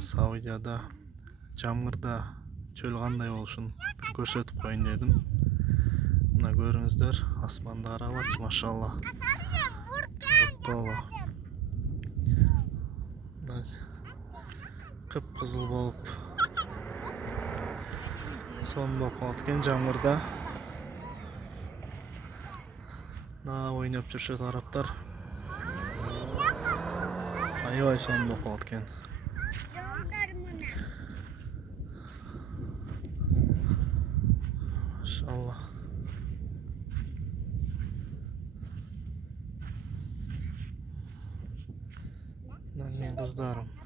Saudiyada Camgırda çöl qanday болушун көрсөтүп коюн дедим. Мына көрүңүздөр, асманды карагылачы, машалла. Толо. Кып-кызыл болуп сонун болуп калат экен жамгырда. Ойноп жүрүшөт араптар. Аябай сонун болуп калат экен. Машалла. Менин кыздарым.